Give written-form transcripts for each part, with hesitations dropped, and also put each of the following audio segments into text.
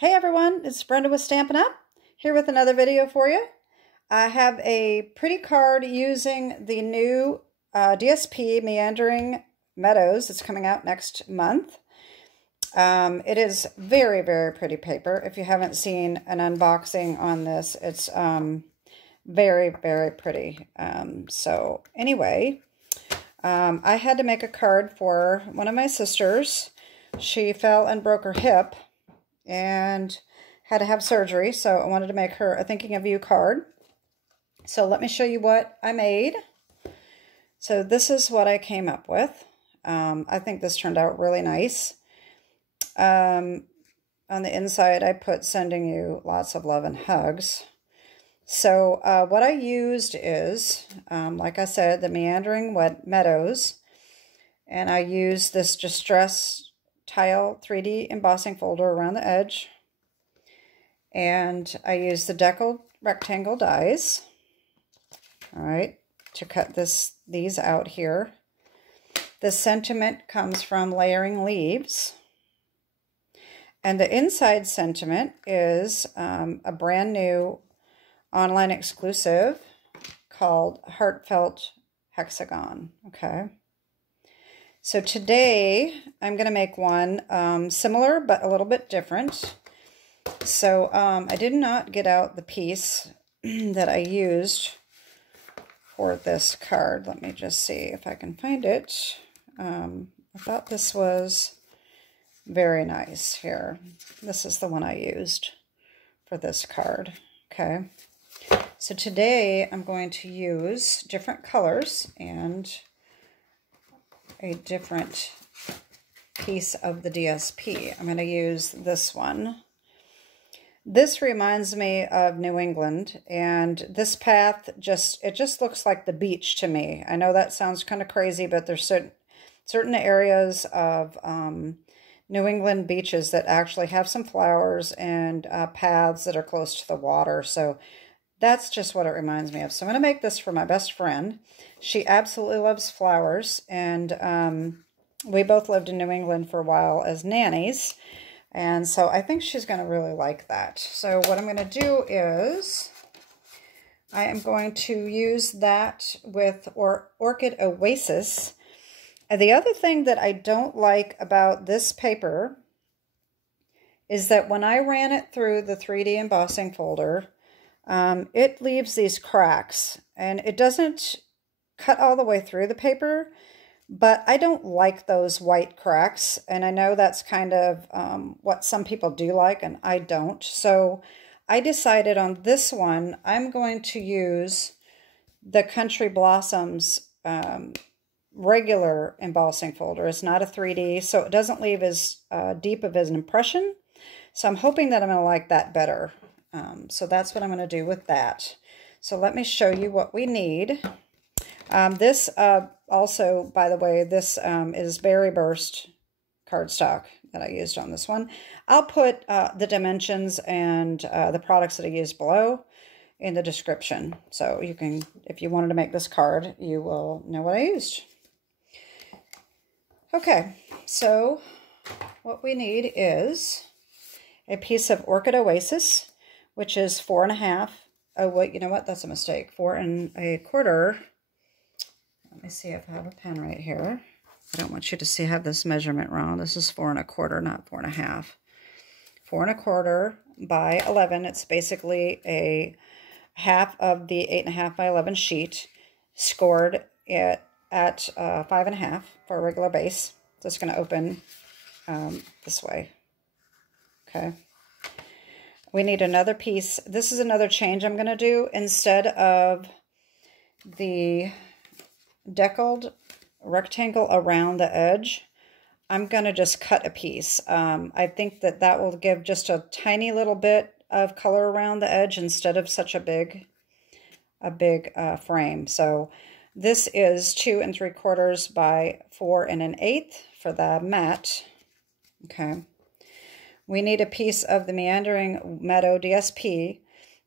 Hey everyone, it's Brenda with Stampin' Up! Here with another video for you. I have a pretty card using the new DSP Meandering Meadows. It's coming out next month. It is very, very pretty paper. If you haven't seen an unboxing on this, it's very, very pretty. So anyway, I had to make a card for one of my sisters. She fell and broke her hip and had to have surgery, so I wanted to make her a thinking of you card. So let me show you what I made. So this is what I came up with. I think this turned out really nice. On the inside, I put sending you lots of love and hugs. So what I used is, like I said, the Meandering Meadows, and I used this Distress Tile 3D embossing folder around the edge, and I used the Deckled Rectangle Dies, all right, to cut these out here. The sentiment comes from Layering Leaves, and the inside sentiment is a brand new online exclusive called Heartfelt Hexagon. Okay. So today I'm going to make one similar but a little bit different. So I did not get out the piece that I used for this card. Let me just see if I can find it. I thought this was very nice here. This is the one I used for this card. Okay. So today I'm going to use different colors and a different piece of the DSP. I'm going to use this one. This reminds me of New England, and this path it just looks like the beach to me. I know that sounds kind of crazy, but there's certain areas of New England beaches that actually have some flowers and paths that are close to the water. So that's just what it reminds me of. So I'm going to make this for my best friend. She absolutely loves flowers, and we both lived in New England for a while as nannies, and so I think she's going to really like that. So what I'm going to do is I am going to use that with Orchid Oasis. And the other thing that I don't like about this paper is that when I ran it through the 3D embossing folder, it leaves these cracks, and it doesn't cut all the way through the paper, but I don't like those white cracks, and I know that's kind of what some people do like, and I don't. So I decided on this one, I'm going to use the Country Blossoms regular embossing folder. It's not a 3D, so it doesn't leave as deep of an impression. So I'm hoping that I'm going to like that better. So that's what I'm going to do with that. So let me show you what we need. This also, by the way, this is Berry Burst cardstock that I used on this one. I'll put the dimensions and the products that I used below in the description. So you can, if you wanted to make this card, you will know what I used. Okay, so what we need is a piece of Orchid Oasis, which is 4.5. Oh, wait, you know what? That's a mistake. 4 1/4. Let me see if I have a pen right here. I don't want you to have this measurement wrong. This is 4 1/4, not 4.5. 4 1/4 by 11. It's basically a half of the 8.5 by 11 sheet, scored at 5.5 for a regular base. So it's going to open this way. Okay. We need another piece. This is another change I'm going to do. Instead of the deckled rectangle around the edge, I'm going to just cut a piece. I think that will give just a tiny little bit of color around the edge instead of such a big frame. So this is 2 3/4 by 4 1/8 for the mat. Okay. We need a piece of the Meandering Meadow DSP,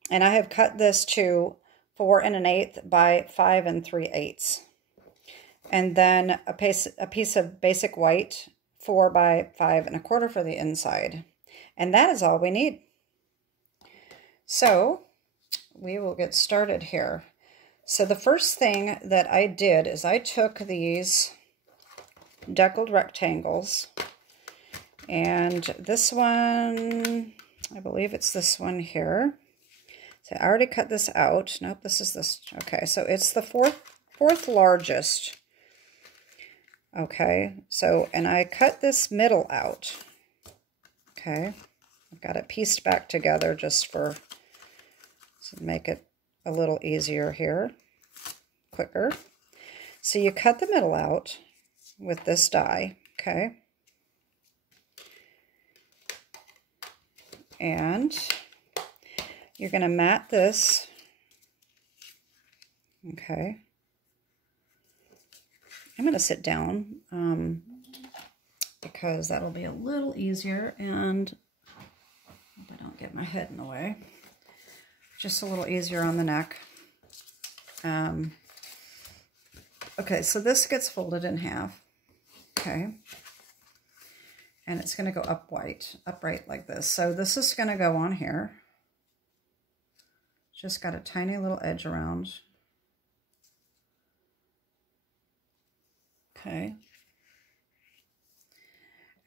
and I have cut this to 4 1/8 by 5 3/8. And then a piece of basic white, 4 by 5 1/4 for the inside. And that is all we need. So we will get started here. So the first thing that I did is I took these deckled rectangles, and this one, I believe it's this one here. So I already cut this out. Nope, this is this. Okay, so it's the fourth largest. Okay, so, and I cut this middle out. Okay, I've got it pieced back together just to make it a little easier here, quicker. So you cut the middle out with this die, okay? And you're going to mat this, okay? I'm going to sit down because that'll be a little easier, and hope I don't get my head in the way. Just a little easier on the neck. Okay, so this gets folded in half, okay? And it's going to go upright like this. So this is going to go on here. Just got a tiny little edge around. Okay.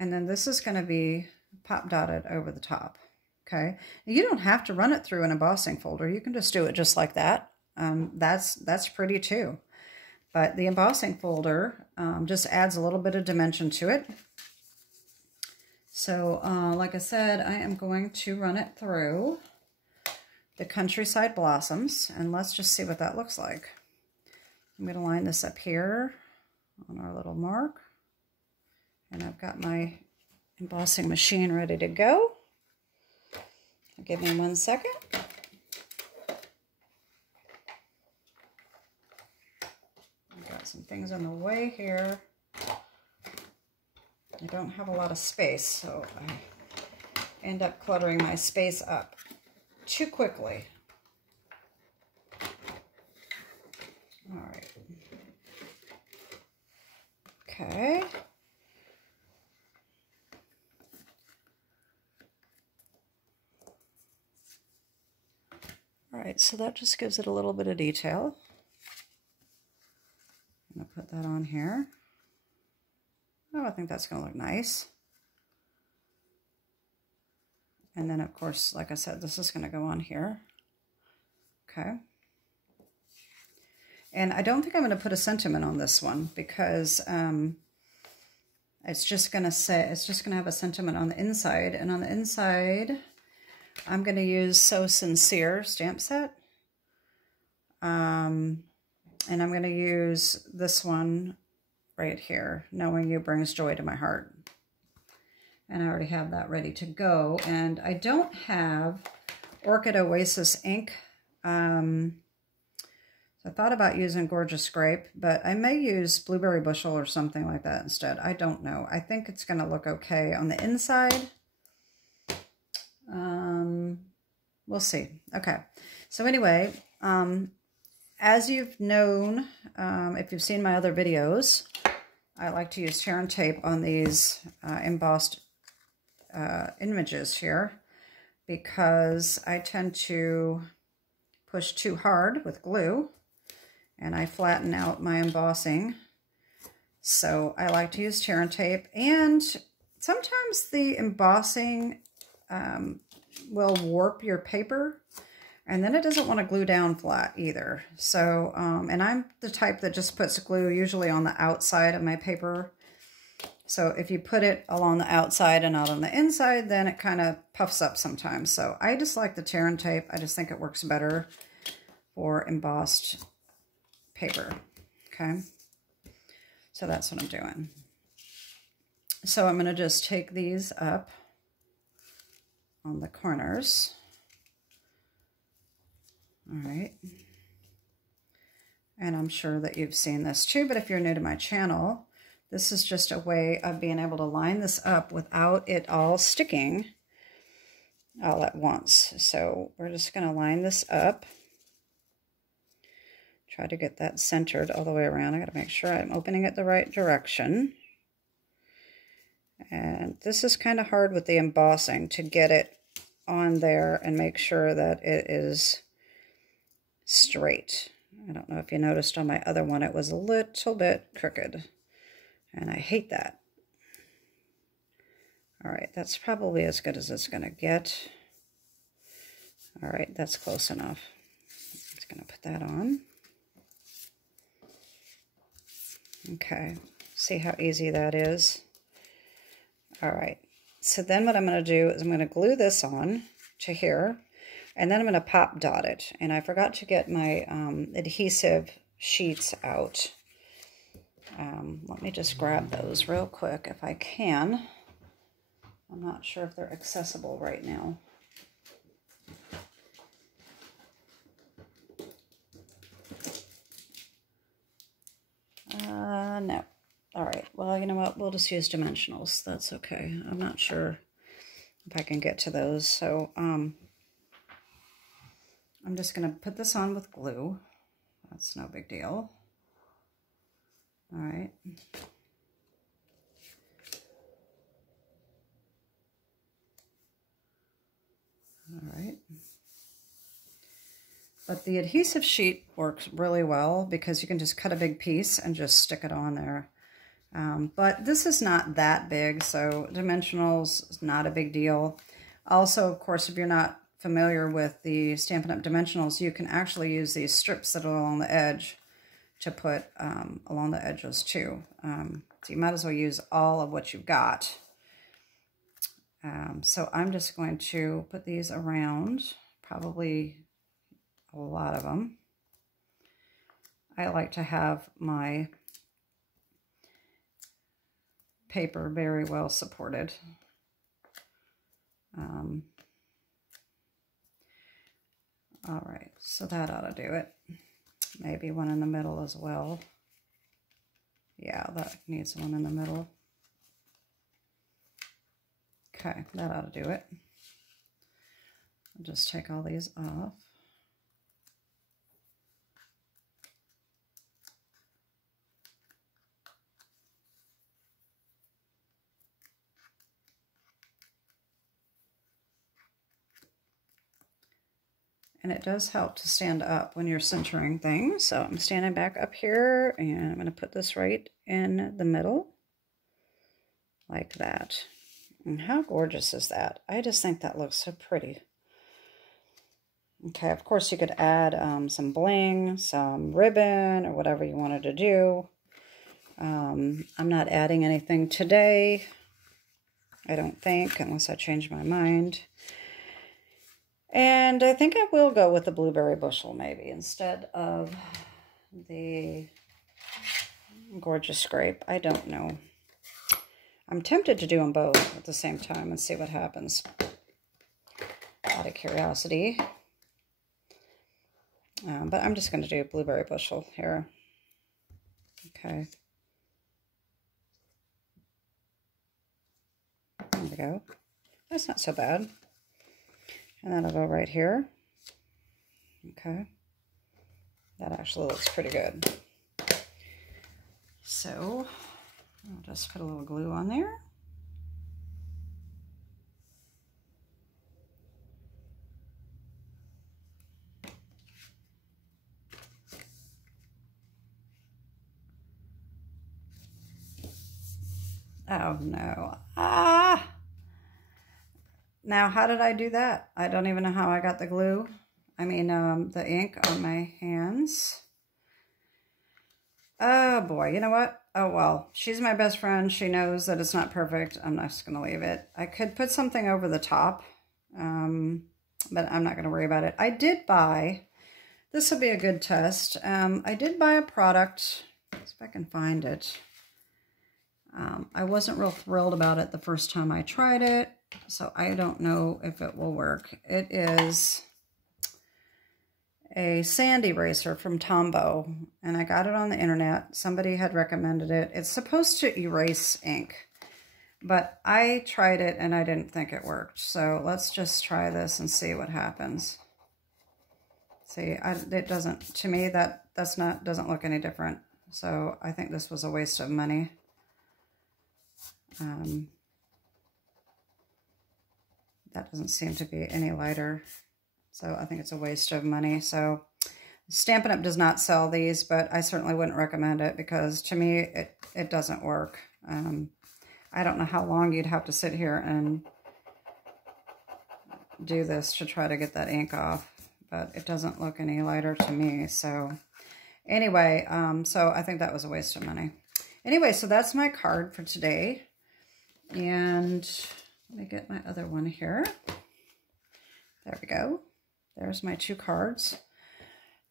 And then this is going to be pop dotted over the top. Okay. You don't have to run it through an embossing folder. You can just do it just like that. That's pretty too. But the embossing folder just adds a little bit of dimension to it. So, like I said, I am going to run it through the Countryside Blossoms, and let's just see what that looks like. I'm going to line this up here on our little mark, and I've got my embossing machine ready to go. Give me 1 second. I've got some things in the way here. I don't have a lot of space, so I end up cluttering my space up too quickly. All right. Okay. All right, so that just gives it a little bit of detail. I'm going to put that on here. Oh, I think that's going to look nice. And then, of course, like I said, this is going to go on here. Okay. And I don't think I'm going to put a sentiment on this one because it's just going to have a sentiment on the inside. And on the inside, I'm going to use So Sincere stamp set. And I'm going to use this one right here, Knowing You Brings Joy to My Heart. And I already have that ready to go. And I don't have Orchid Oasis ink. So I thought about using Gorgeous Grape, but I may use Blueberry Bushel or something like that instead. I don't know. I think it's going to look okay on the inside. We'll see. Okay. So anyway, as you've known, if you've seen my other videos, I like to use tear and tape on these embossed images here because I tend to push too hard with glue and I flatten out my embossing. So I like to use tear and tape, and sometimes the embossing will warp your paper, and then it doesn't want to glue down flat either. So, and I'm the type that just puts glue usually on the outside of my paper. So if you put it along the outside and not on the inside, then it kind of puffs up sometimes. So I just like the tear and tape. I just think it works better for embossed paper. Okay. So that's what I'm doing. So I'm going to just take these up on the corners. All right. And I'm sure that you've seen this too, but if you're new to my channel, this is just a way of being able to line this up without it all sticking all at once. So we're just going to line this up. Try to get that centered all the way around. I got to make sure I'm opening it the right direction. And this is kind of hard with the embossing to get it on there and make sure that it is straight. I don't know if you noticed on my other one, it was a little bit crooked, and I hate that. All right, that's probably as good as it's going to get. All right, that's close enough. I'm just going to put that on. Okay, see how easy that is? All right, so then what I'm going to do is I'm going to glue this on to here, and then I'm going to pop dot it. And I forgot to get my adhesive sheets out. Let me just grab those real quick if I can. I'm not sure if they're accessible right now. No. All right, well, you know what? We'll just use dimensionals. That's okay. I'm not sure if I can get to those. So I'm just going to put this on with glue. That's no big deal. All right. All right. But the adhesive sheet works really well because you can just cut a big piece and just stick it on there. But this is not that big, so dimensionals is not a big deal. Also, of course, if you're not familiar with the Stampin' Up! Dimensionals, you can actually use these strips that are along the edge to put along the edges too. So you might as well use all of what you've got. So I'm just going to put these around, probably a lot of them. I like to have my paper very well supported. All right, so that ought to do it. Maybe one in the middle as well. Yeah, that needs one in the middle. Okay, that ought to do it. I'll just take all these off. And it does help to stand up when you're centering things. So I'm standing back up here, and I'm going to put this right in the middle, like that. And how gorgeous is that? I just think that looks so pretty. Okay, of course you could add some bling, some ribbon, or whatever you wanted to do. I'm not adding anything today, I don't think, unless I change my mind. And I think I will go with the blueberry bushel maybe instead of the gorgeous scrape. I don't know. I'm tempted to do them both at the same time and see what happens. Out of curiosity. But I'm just going to do blueberry bushel here. Okay. There we go. That's not so bad. And then I'll go right here. Okay. That actually looks pretty good. So I'll just put a little glue on there. Oh no. Ah! Now, how did I do that? I don't even know how I got the glue. I mean, the ink on my hands. Oh boy, you know what? Oh well, she's my best friend. She knows that it's not perfect. I'm not just going to leave it. I could put something over the top, but I'm not going to worry about it. I did buy, this will be a good test. I did buy a product. Let's see if I can find it. I wasn't real thrilled about it the first time I tried it, so I don't know if it will work. It is a sand eraser from Tombow, and I got it on the internet. Somebody had recommended it. It's supposed to erase ink, but I tried it and I didn't think it worked. So let's just try this and see what happens. See, it doesn't, to me, doesn't look any different. So I think this was a waste of money. that doesn't seem to be any lighter. So I think it's a waste of money. So Stampin' Up! Does not sell these, but I certainly wouldn't recommend it because to me, it doesn't work. I don't know how long you'd have to sit here and do this to try to get that ink off, but it doesn't look any lighter to me. So anyway, so I think that was a waste of money. Anyway, so that's my card for today. And let me get my other one here. There we go. There's my 2 cards.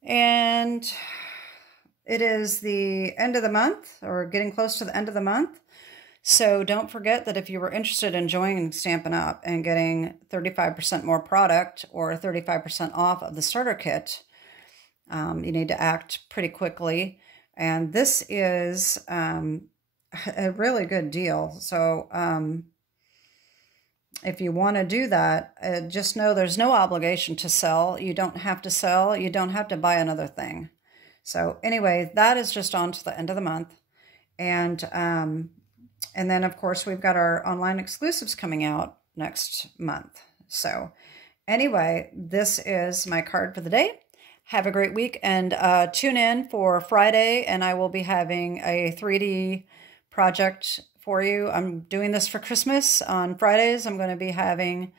And it is the end of the month, or getting close to the end of the month. So don't forget that if you were interested in joining Stampin' Up! And getting 35% more product or 35% off of the starter kit, you need to act pretty quickly. And this is a really good deal. So if you want to do that, just know there's no obligation to sell. You don't have to sell. You don't have to buy another thing. So anyway, that is just on to the end of the month. And then, of course, we've got our online exclusives coming out next month. So anyway, this is my card for the day. Have a great week, and tune in for Friday, and I will be having a 3D project for you. I'm doing this for Christmas. On Fridays, I'm going to be having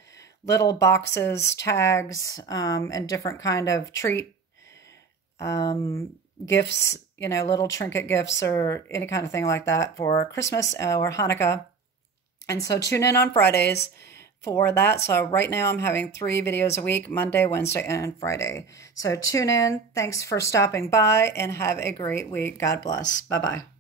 little boxes, tags, and different kind of treat gifts, you know, little trinket gifts or any kind of thing like that for Christmas or Hanukkah. And so tune in on Fridays for that. So right now I'm having 3 videos a week, Monday, Wednesday, and Friday. So tune in. Thanks for stopping by and have a great week. God bless. Bye-bye.